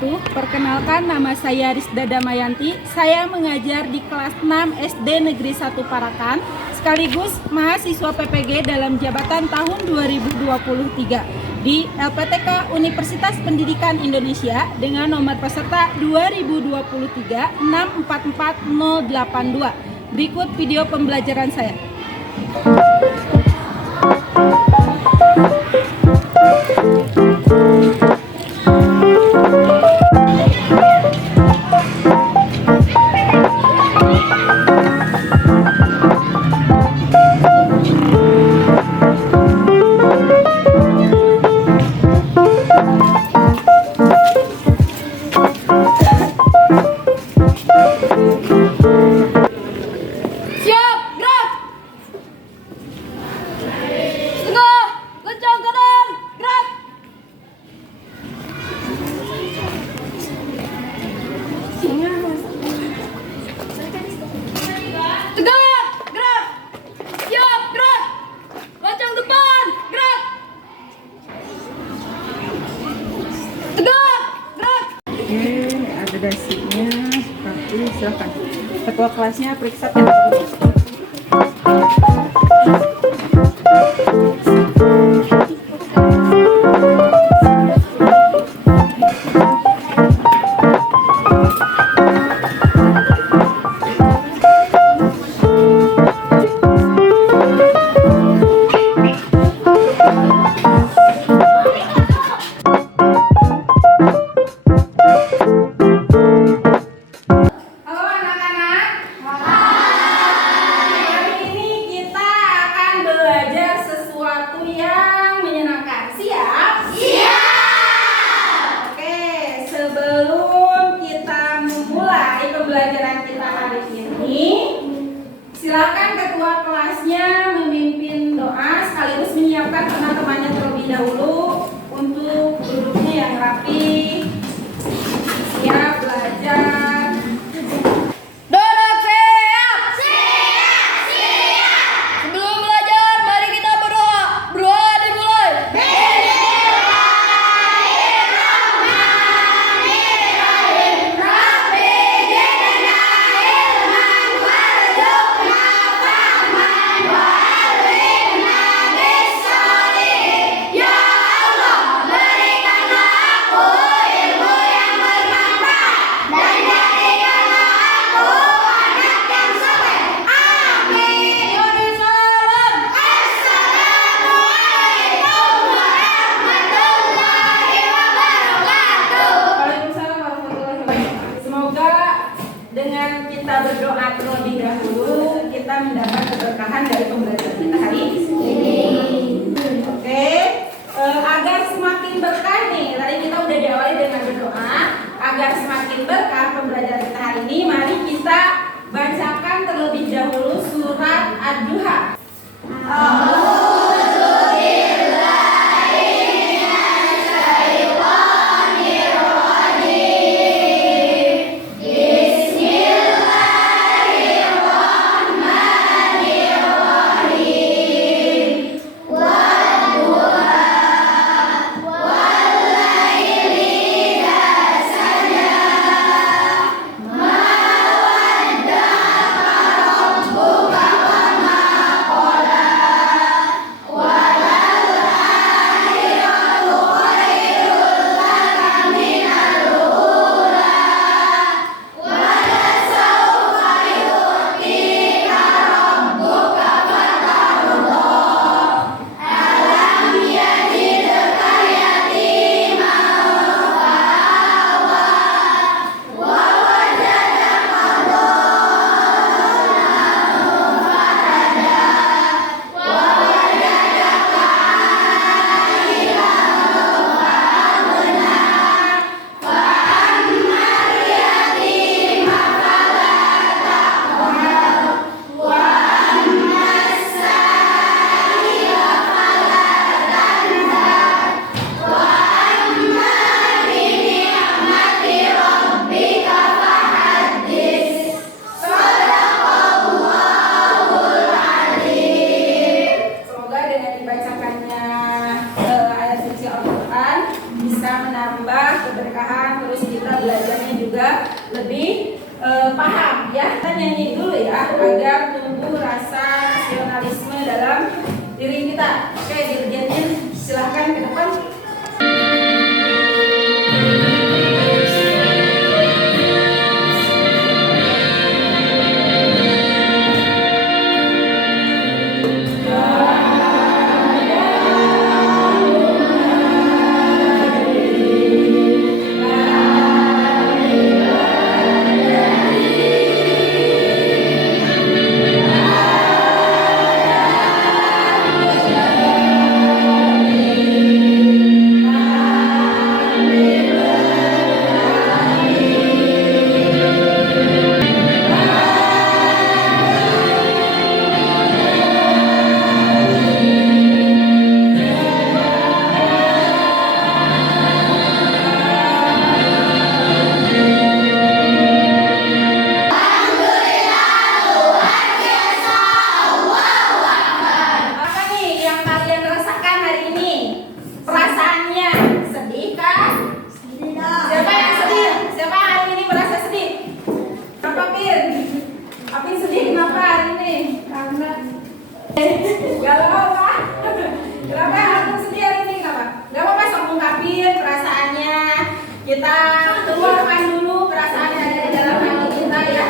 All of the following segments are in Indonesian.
wabarakatuh. Perkenalkan, nama saya Rizda Damayanti. Saya mengajar di kelas 6 SD Negeri 1 Parakan, sekaligus mahasiswa PPG dalam jabatan tahun 2023 di LPTK Universitas Pendidikan Indonesia dengan nomor peserta 2023 644082. Berikut video pembelajaran saya. Adasinya seperti silakan ketua kelasnya periksa pembelajaran kita hari ini. Silakan ketua kelasnya memimpin doa sekaligus menyiapkan teman-temannya terlebih dahulu untuk duduknya yang rapi, siap belajar. Sebelum belajar, mari kita berdoa. Berdoa dimulai. lebih paham ya. Kita nyanyi dulu ya agar tumbuh rasa nasionalisme dalam diri kita. Oke, dirjenin silahkan ke depan. Kita keluarkan dulu perasaan yang ada di dalam hati kita ya.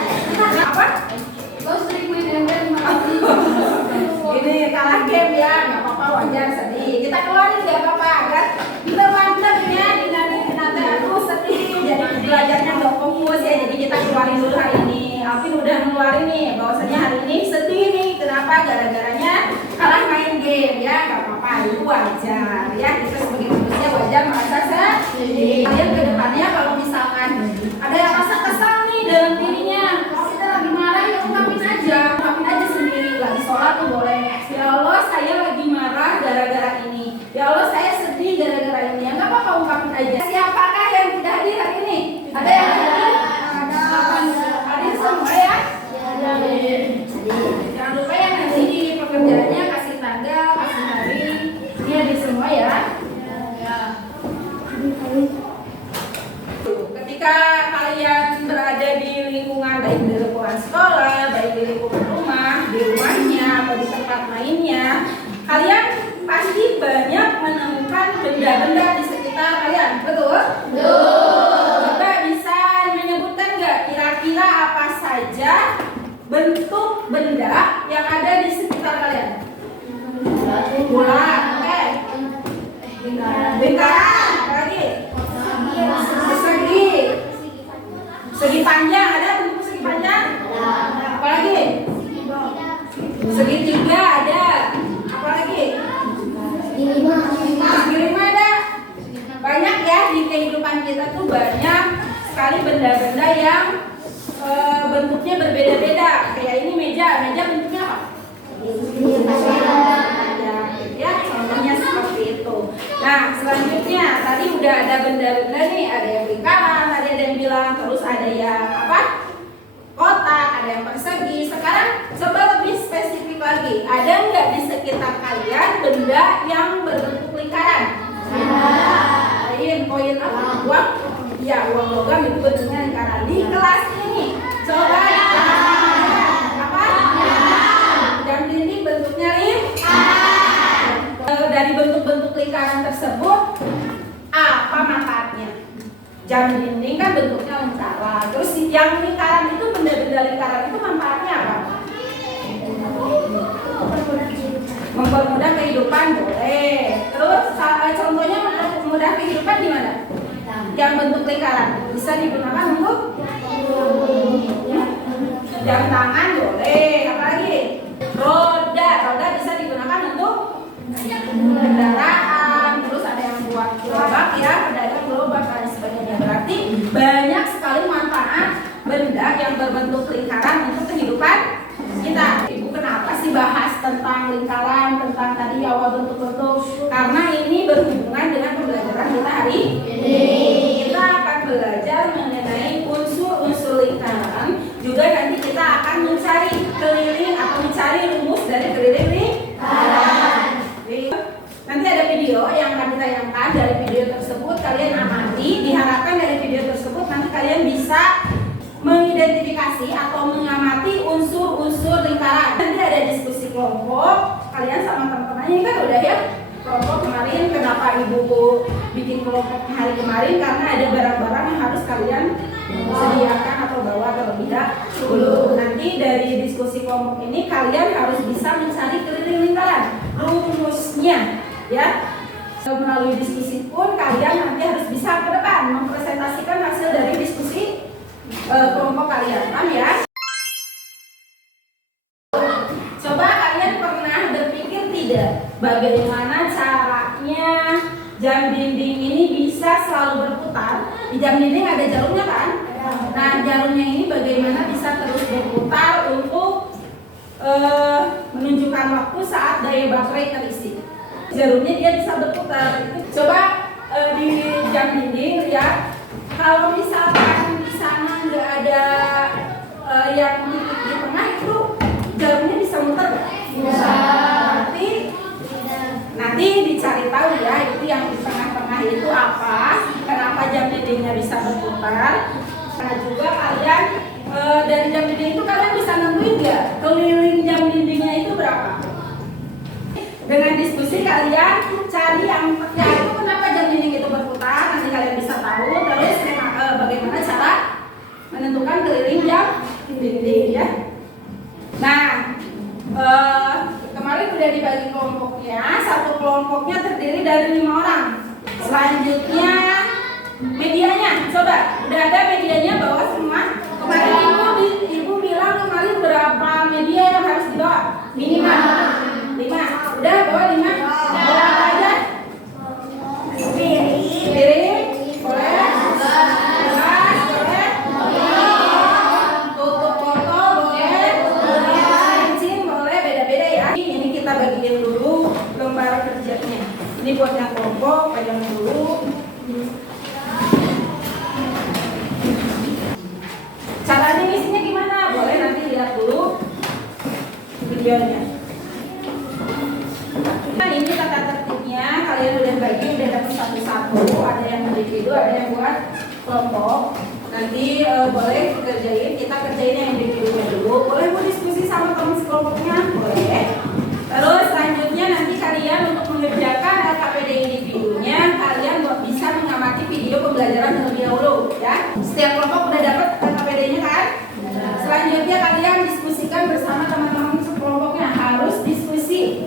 Apa? Ini kalah game ya, nggak apa-apa, wajar sedih. Kita keluarin nggak apa-apa agar kita mantap ya di nanti aku sedih. Jadi belajarnya nggak fokus ya. Jadi kita keluarin dulu hari ini. Alvin udah ngeluarin nih bahwasanya hari ini sedih nih. Kenapa? Gara-garanya kalah main game ya, nggak apa-apa, itu wajar ya. Kita sebagai manusia wajar merasa sedih. Kalian kedepannya kalau misalkan ada yang rasa kesal nih dalam dirinya, kalau kita lagi marah ya ungkapin aja sendiri. Lagi sholat tuh boleh, ya Allah saya lagi marah gara-gara ini, ya Allah saya sedih gara-gara ini, ya nggak apa-apa, ungkapin aja. Siapakah yang tidak hadir hari ini? Ada yang hadir? Hadir semua ya? Jangan lupa yang nanti di pekerjaannya kasih tanggal, kasih hari, ini hadir semua ya. Ketika kalian berada di lingkungan, baik di lingkungan sekolah, baik di lingkungan rumah, di rumahnya atau di tempat lainnya, kalian pasti banyak menemukan benda-benda di sekitar kalian, betul? Betul. Coba bisa menyebutkan nggak kira-kira apa saja bentuk benda yang ada di sekitar kalian? Bola, oke. Lingkaran, apa lagi? Segi panjang, ada bentuk segi panjang? Apalagi? Segitiga ada. Apalagi? Segi lima ada. Banyak ya di kehidupan kita tuh banyak sekali benda-benda yang bentuknya berbeda-beda. Kayak ini meja bentuknya apa? Ya, contohnya seperti itu. Nah, selanjutnya tadi udah ada benda-benda nih, ada yang lingkaran, ada yang bilang, terus ada yang apa? Kotak, ada yang persegi. Sekarang coba lebih spesifik lagi. Ada nggak di sekitar kalian benda yang berbentuk lingkaran? Koin apa? Uang? Ya, uang logam itu bentuknya lingkaran. Di kelas ini, coba apa? Jam dinding bentuknya dari bentuk-bentuk lingkaran tersebut apa manfaatnya? Jam dinding kan bentuknya lingkaran. Terus yang lingkaran itu, benda-benda lingkaran itu manfaatnya apa? Mempermudah kehidupan boleh. Terus contohnya mempermudah kehidupan di mana? Yang bentuk lingkaran bisa digunakan untuk jam tangan boleh. Apalagi? Roda bisa digunakan untuk kendaraan. Terus ada yang buat gerobak ya, pedagang gerobak dan sebagainya. Berarti banyak sekali manfaat benda yang berbentuk lingkaran untuk kehidupan kita. Ibu kenapa sih bahas tentang lingkaran, tentang tadi awal bentuk-bentuk? Karena ini berhubungan dengan pembelajaran kita hari ini. Kita akan belajar mengenai unsur-unsur lingkaran. Juga nanti kita akan mencari keliling atau mencari rumus dari keliling lingkaran. Nanti ada video yang kami tayangkan. Dari video tersebut kalian amati. Diharapkan dari video tersebut nanti kalian bisa mengidentifikasi atau mengamati unsur-unsur lingkaran. Nanti ada diskusi kelompok, kalian sama teman-temannya kan udah ya kelompok kemarin. Kenapa ibu bikin kelompoknya hari kemarin? Karena ada barang-barang yang harus kalian sediakan atau bawa terlebih dahulu. Nanti dari diskusi kelompok ini kalian harus bisa mencari keliling lingkaran, rumusnya ya. Melalui diskusi pun kalian nanti harus bisa ke depan mempresentasikan hasil dari diskusi kelompok kalian, paham ya? Coba kalian pernah berpikir tidak bagaimana caranya jam dinding ini bisa selalu berputar? Di jam dinding ada jarumnya kan? Nah, jarumnya ini bagaimana bisa terus berputar untuk menunjukkan waktu saat daya baterai terisi. Jarumnya dia bisa berputar. Coba di jam dinding lihat, kalau misalkan di sana nggak ada yang titik di tengah, itu jarumnya bisa muter nggak? Bisa. Nanti dicari tahu ya, itu yang di tengah-tengah itu apa, kenapa jam dindingnya bisa berputar. Nah juga kalian dari jam dinding itu kalian bisa nentuin nggak keliling jam dindingnya itu berapa? Dengan diskusi kalian cari yang ya itu kenapa jam dinding itu berputar, nanti kalian bisa tahu. Terus bagaimana cara menentukan keliling jam dinding ya. Nah kemarin udah dibagi kelompoknya, satu kelompoknya terdiri dari 5 orang. Selanjutnya medianya, coba udah ada medianya bawa semua. Kemarin ibu bilang kemarin berapa media yang harus dibawa? Minimal 5. Udah bawa 5. Bawa apa aja? Piring, boleh. Gelas, boleh. Tutup botol, boleh. Cincin, boleh. Beda-beda ya. Ini kita bagiin dulu lembar kerjanya. Ini buat yang kelompok, pegang dulu. Caranya ngisinya gimana? Boleh nanti lihat dulu videonya. Nah ini tata tertibnya, kalian udah bagi, udah dapat satu-satu. Ada yang individu, ada yang buat kelompok. Nanti boleh kerjain, kita kerjain yang individunya dulu. Boleh mau diskusi sama teman sekelompoknya? Boleh. Terus selanjutnya nanti kalian untuk mengerjakan LKPD individunya, kalian bisa mengamati video pembelajaran terlebih dahulu ya. Setiap kelompok udah dapat LKPD-nya kan? Selanjutnya kalian diskusikan bersama teman-teman sekelompoknya, harus diskusi.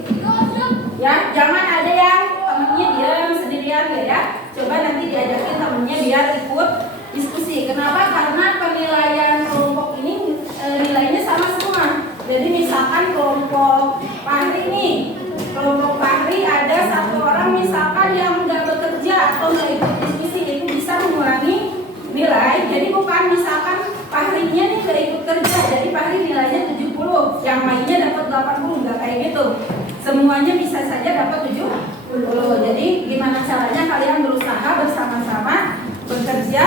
Ya, jangan ada yang temennya diam sendirian ya. Coba nanti diajakin temennya biar ikut diskusi. Kenapa? Karena penilaian kelompok ini nilainya sama semua. Jadi misalkan kelompok Fahri nih, kelompok Fahri ada satu orang misalkan yang nggak bekerja atau nggak ikut diskusi, itu bisa mengurangi nilai. Jadi bukan misalkan Fahrinya nih nggak ikut kerja, jadi Fahri nilainya 70, yang lainnya dapat 80, nggak kayak gitu. Semuanya bisa saja dapat 70. Jadi gimana caranya kalian berusaha bersama-sama bekerja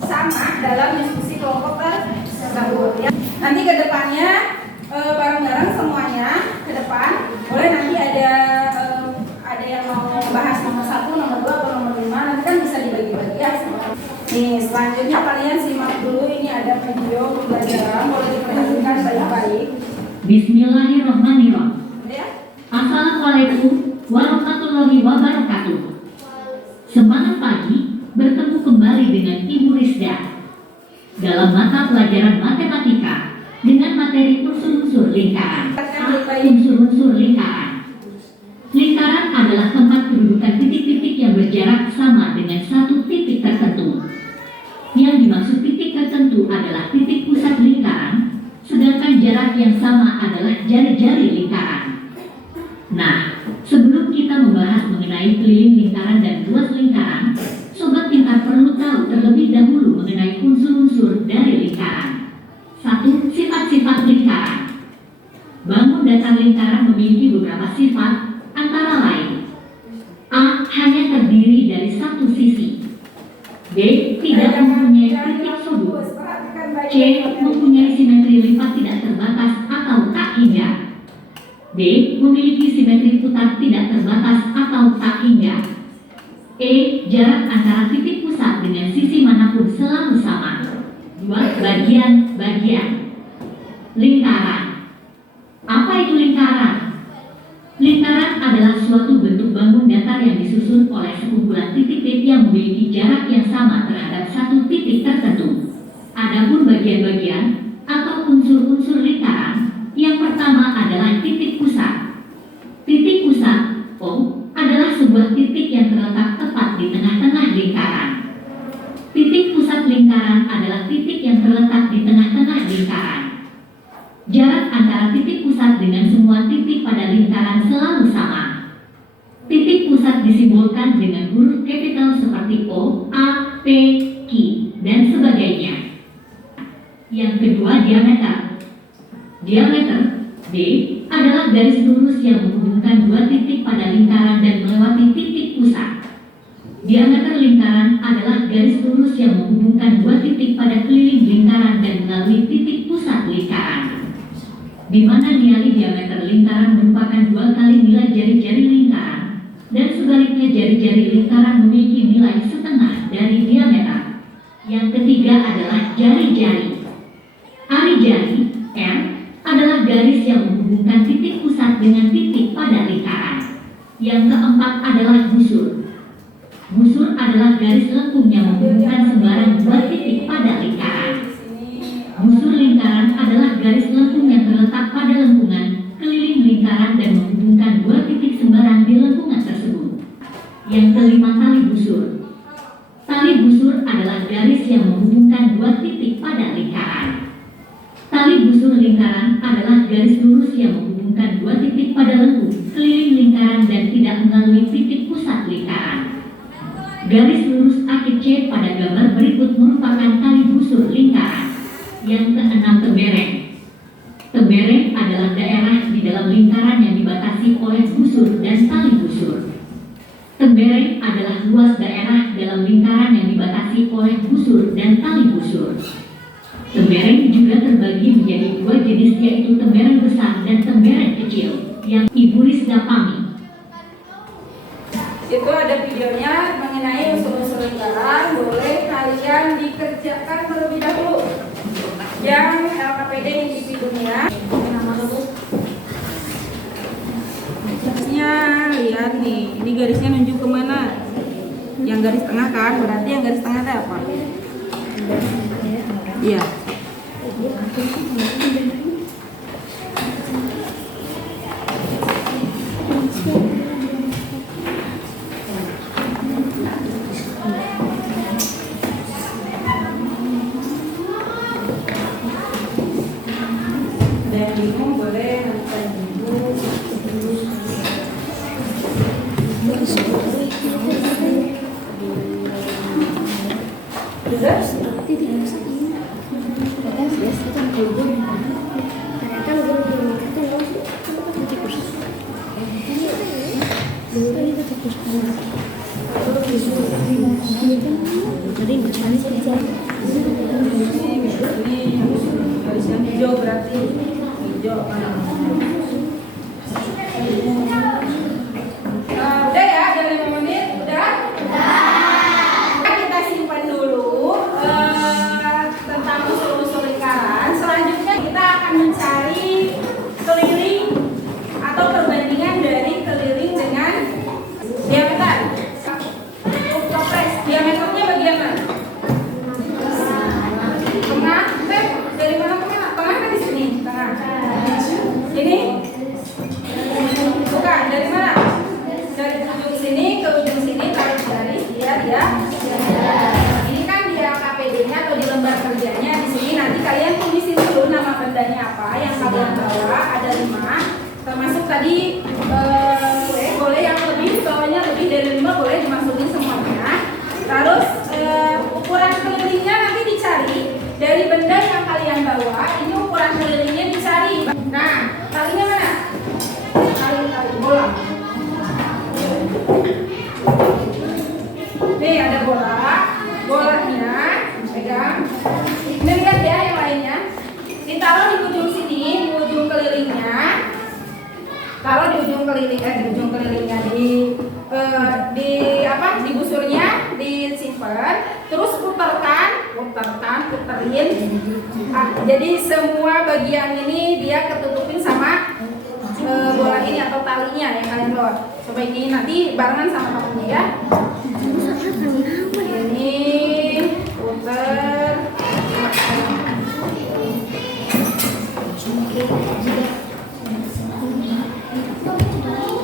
sama dalam diskusi kelompok tersebut ya. Nanti ke depannya bareng-bareng semuanya ke depan. Boleh nanti ada yang mau bahas nomor 1, nomor 2 atau nomor 5, nanti kan bisa dibagi-bagi ya. Nih selanjutnya kalian simak dulu, ini ada video pembelajaran, boleh diperhatikan baik-baik. Bismillahirrahmanirrahim. Ya. Assalamualaikum warahmatullahi wabarakatuh. Semangat pagi, bertemu kembali dengan Ibu Rizda dalam mata pelajaran matematika dengan materi unsur-unsur lingkaran. Unsur-unsur lingkaran. Lingkaran adalah tempat kedudukan titik-titik yang berjarak sama dengan satu titik tertentu. Yang dimaksud titik tertentu adalah titik pusat lingkaran, sedangkan jarak yang sama adalah jari-jari lingkaran. Nah, sebelum kita membahas mengenai keliling lingkaran dan luas lingkaran, sobat pintar perlu tahu terlebih dahulu mengenai unsur-unsur dari lingkaran. 1. Sifat-sifat lingkaran. Bangun datar lingkaran memiliki beberapa sifat, antara lain: A. Hanya terdiri dari satu sisi. B. Tidak mempunyai titik sudut. C. Mempunyai simetri lipat tidak terbatas atau tak hingga. D. Memiliki simetri putar tidak terbatas atau tak hingga. E. Jarak antara titik pusat dengan sisi manapun selalu sama. 2. Bagian-bagian. Lingkaran. Apa itu lingkaran? Lingkaran adalah suatu bentuk bangun datar yang disusun oleh sekumpulan titik-titik yang memiliki jarak yang sama terhadap satu titik tertentu. Adapun bagian-bagian atau unsur-unsur lingkaran, yang pertama adalah titik pusat. Titik pusat, O, adalah sebuah titik yang terletak tepat di tengah-tengah lingkaran. Titik pusat lingkaran adalah titik yang terletak di tengah-tengah lingkaran. Jarak antara titik pusat dengan semua titik pada lingkaran selalu sama. Titik pusat disimbolkan dengan huruf kapital seperti O, A, P, Q, dan sebagainya. Yang kedua, diameter. Diameter, D, adalah garis lurus yang menghubungkan dua titik pada lingkaran dan melewati titik pusat. Diameter lingkaran adalah garis lurus yang menghubungkan dua titik pada keliling lingkaran dan melalui titik pusat lingkaran. Di mana nilai diameter lingkaran merupakan 2 kali nilai jari-jari lingkaran, dan sebaliknya jari-jari lingkaran memiliki nilai setengah dari diameter. Yang ketiga adalah jari-jari. Ari-jari, R, adalah garis yang menghubungkan titik pusat dengan titik pada lingkaran. Yang keempat adalah busur. Busur adalah garis lengkung yang menghubungkan sembarang dua titik pada lingkaran. Busur lingkaran adalah garis lengkung yang terletak pada lengkungan keliling lingkaran dan menghubungkan dua titik sembarang di lengkungan tersebut. Yang kelima, tali busur. Tali busur adalah garis yang menghubungkan dua titik pada lingkaran. Tali busur lingkaran adalah garis lurus yang menghubungkan dua titik pada lengkung keliling lingkaran dan tidak melalui titik pusat lingkaran. Garis lurus akit C pada gambar berikut merupakan tali busur lingkaran. Yang keenam, tembereng. Tembereng adalah daerah di dalam lingkaran yang dibatasi oleh busur dan tali busur. Tembereng adalah luas daerah dalam lingkaran yang dibatasi oleh busur dan tali busur. Tembereng juga terbagi menjadi dua jenis, yaitu tembereng besar dan tembereng kecil, yang Ibu Rizda pahami. Itu ada videonya mengenai unsur-unsur lingkaran, boleh kalian dikerjakan terlebih dahulu. Yang LKPD individunya, garisnya lihat nih, ini garisnya nunjuk kemana? Yang garis tengah kan, berarti yang garis tengah itu apa? Iya. Dan bingung boleh nanti dulu. Garisnya hijau berarti hijau mana? Udah ya, ada 5 menit, udah? Kita simpan dulu tentang unsur-unsur lingkaran. Selanjutnya kita akan mencari keliling atau perbandingan dari keliling dengan diameter. Toples, diameternya bagian mana? Tengah, dari mana ke mana? Tengah kan di sini, tengah. Ini? Bukan, dari mana? Dari ujung sini ke ujung sini, taruh garis, lihat ya. Ini kan di LKPD-nya atau di lembar kerjanya. Di sini nanti kalian tulisin dulu nama bendanya apa yang kalian bawa. Ada 5, termasuk tadi boleh yang lebih, bawahnya lebih dari 5 boleh dimasukin semuanya. Terus ukuran kelilingnya nanti dicari dari benda yang kalian bawa. Ini ukuran kelilingnya dicari. Nah, talinya mana? Tali bola. Nih ada bola, bolanya pegang. Ini lihat ya yang lainnya. Ditaruh di ujung sini, di ujung kelilingnya. Taruh di ujung kelilingnya di busurnya disimpan. Terus putarkan puterin. Jadi semua bagian ini dia ketutupin sama bola ini atau talinya yang kalian bawa. Coba ini nanti barengan sama kamunya ya. Ini puter.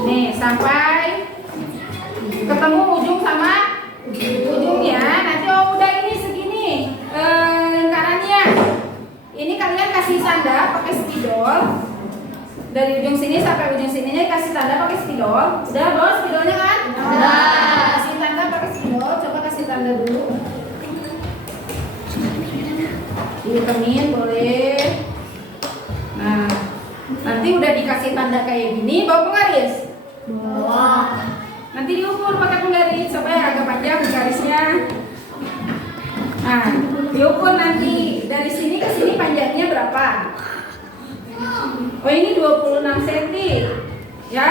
Nih sampai ketemu ujung sama ujungnya. Nanti udah ini segini lingkarannya. Ini kalian kasih tanda pakai spidol. Dari ujung sini sampai ujung sininya kasih tanda pakai spidol. Udah bawa spidolnya kan? Udah. Kasih tanda pakai spidol. Coba kasih tanda dulu. Dihitemin boleh. Nah, nanti udah dikasih tanda kayak gini, bawa penggaris. Nanti diukur pakai penggaris supaya agak panjang garisnya. Nah, diukur nanti dari sini ke sini panjangnya berapa? Oh ini 26 cm ya.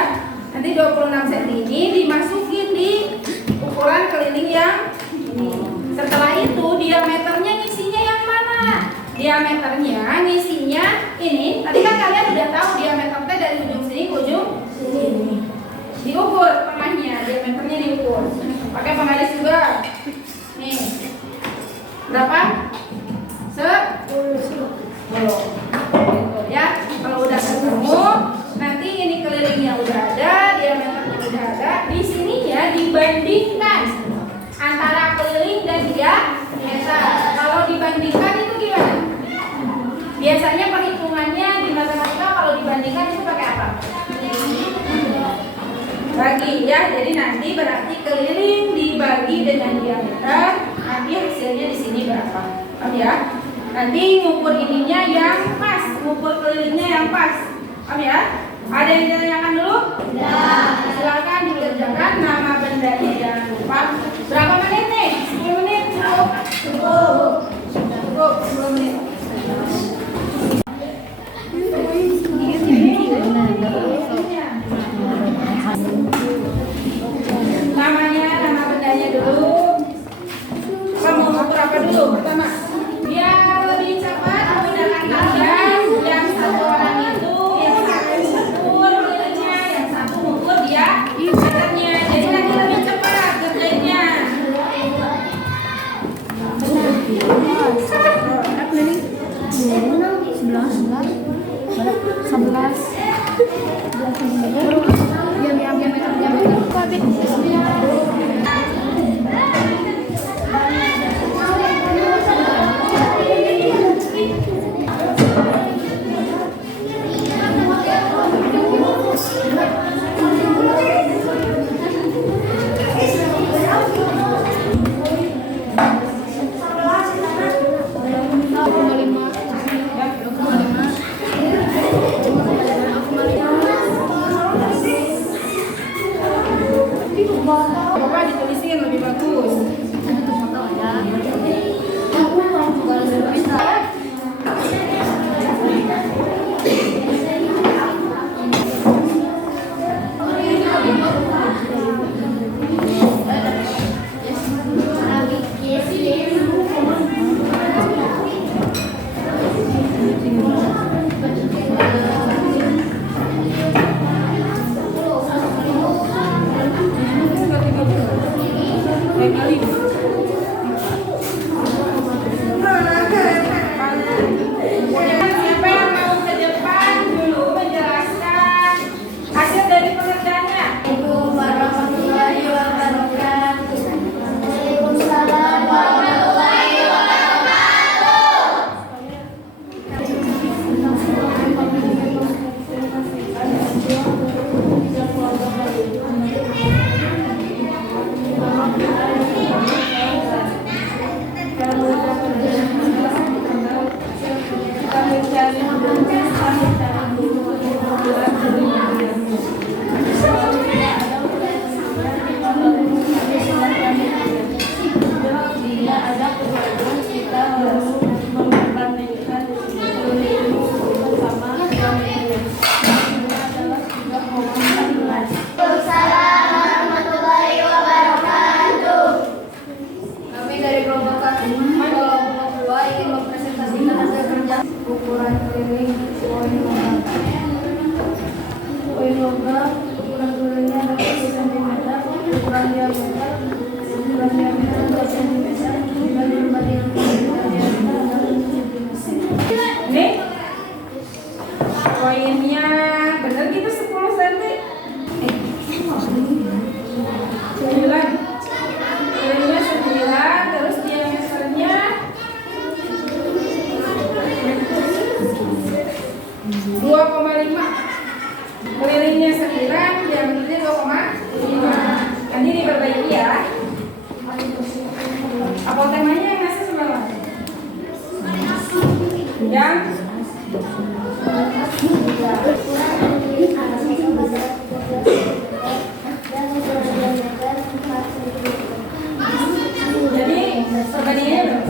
Nanti 26 cm ini dimasukin di ukuran keliling yang ini. Setelah itu diameternya ngisinya yang mana? Diameternya ngisinya ini. Tadi kan kalian udah tahu diameternya dari ujung sini ke ujung sini. Diukur tengahnya, diameternya diukur. Pakai penggaris juga. Nih. Berapa? 10. Ya, kalau udah ketemu, nanti ini kelilingnya udah ada, diameternya udah ada. Di sini ya dibandingkan antara keliling dan diameter. Kalau dibandingkan itu gimana? Biasanya perhitungannya di matematika kalau dibandingkan itu pakai apa? Bagi ya, jadi nanti berarti keliling dibagi dengan diameter, nanti hasilnya di sini berapa? Paham ya? Nanti ngukur ininya yang pas, ngukur kelilingnya yang pas. Paham ya? Ada yang ditanyakan dulu? Ya. Silakan dikerjakan, nama bendanya jangan lupa. Berapa menit nih? 10 menit? Cukup. Cukup 10 menit. Namanya, nama bendanya dulu. Kamu ngukur apa dulu? Pertama, biar lebih cepat menggunakan kalian. Yang satu orang itu, yang satu ngukur kelilingnya, yang satu ngukur dia meternya. Jadi nanti lebih cepat kerjanya. Bapak ditulisin lebih bagus. Kali Ini koinnya bener gitu 10 cm. 9. Koinnya 9, terus diameternya 2,5. Kelilingnya 9, diameternya 2,5. Nanti diperbaiki ya. Apa temanya yang ngasih semalam? Yang jadi perbandingannya berapa?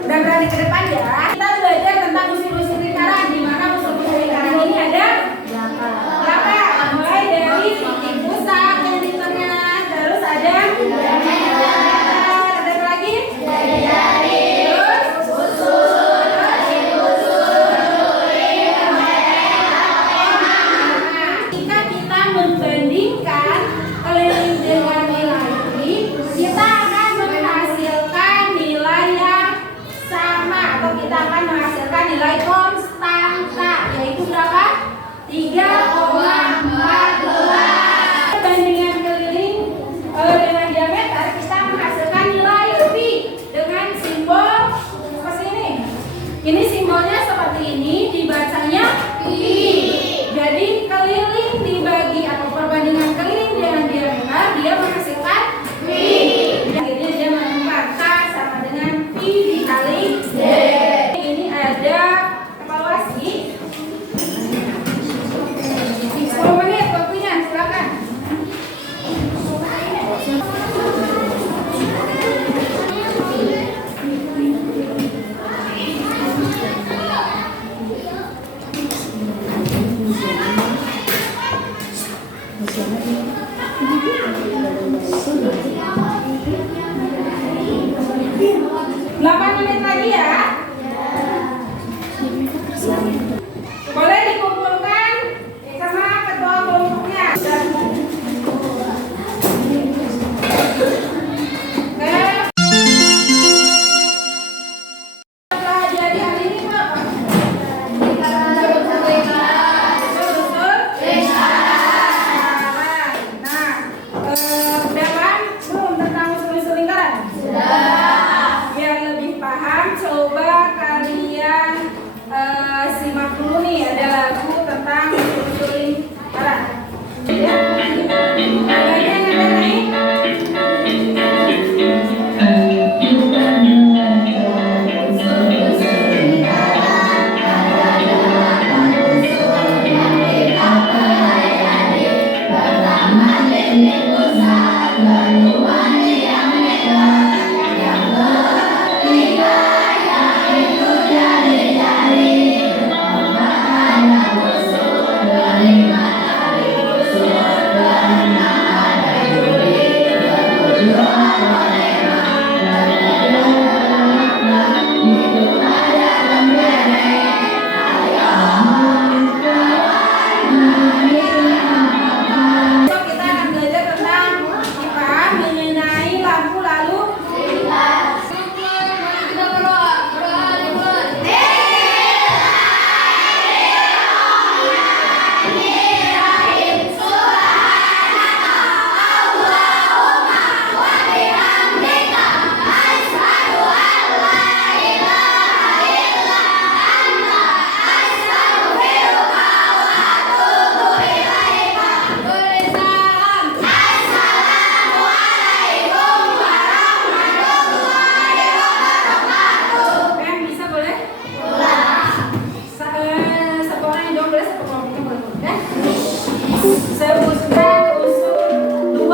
Udah berani ke depan ya. Kita belajar tentang unsur-unsur lingkaran. Di mana unsur-unsur lingkaran ini ada 8. Mulai dari titik pusat yang di tengah, terus ada ada apa lagi? Terus unsur. Jika kita membandingkan keliling dengan nilai I, kita akan menghasilkan nilai yang sama, atau kita akan menghasilkan nilai konstanta, yaitu berapa? 3,14. Perbandingan keliling dengan diameter, kita menghasilkan nilai pi dengan simbol seperti ini. Ini simbolnya seperti ini, dibacanya pi. Jadi keliling dibagi atau perbandingan keliling dengan diameter, dia menghasilkan pi. Akhirnya dia menemukan K sama dengan pi dikali D. Ini ada evaluasi. 10 menit waktunya, silakan. Delapan menit lagi ya. Boleh dikumpulkan sama ketua kelompoknya. Pelajari hari ini apa? Udah kan belum tentang unsur-unsur lingkaran? Biar lebih paham, coba kalian simak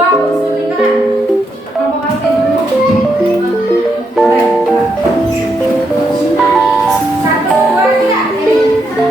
dua unsur lingkaran. Kelompok Alvin. Boleh. Satu, dua, tiga.